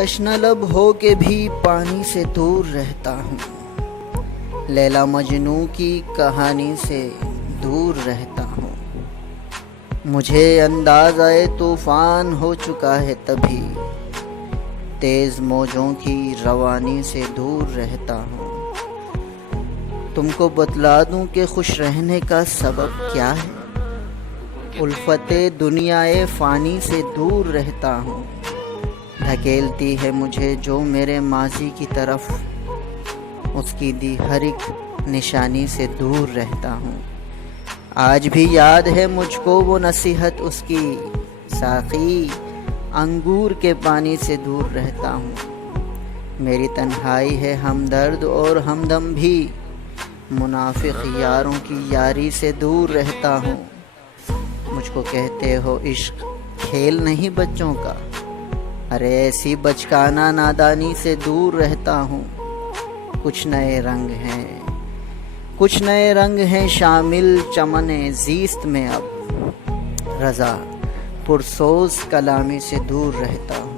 تشنہ لب ہو کے بھی پانی سے دور رہتا ہوں، لیلا مجنو کی کہانی سے دور رہتا ہوں۔ مجھے اندازہ طوفان ہو چکا ہے تبھی، تیز موجوں کی روانی سے دور رہتا ہوں۔ تم کو بتلا دوں کہ خوش رہنے کا سبب کیا ہے، الفت دنیا فانی سے دور رہتا ہوں۔ دھکیلتی ہے مجھے جو میرے ماضی کی طرف، اس کی دی ہر ایک نشانی سے دور رہتا ہوں۔ آج بھی یاد ہے مجھ کو وہ نصیحت اس کی، ساقی انگور کے پانی سے دور رہتا ہوں۔ میری تنہائی ہے ہمدرد اور ہمدم بھی، منافق یاروں کی یاری سے دور رہتا ہوں۔ مجھ کو کہتے ہو عشق کھیل نہیں بچوں کا، ارے ایسی بچکانہ نادانی سے دور رہتا ہوں۔ کچھ نئے رنگ ہیں شامل چمن زیست میں، اب رضا پرسوز کلامی سے دور رہتا ہوں۔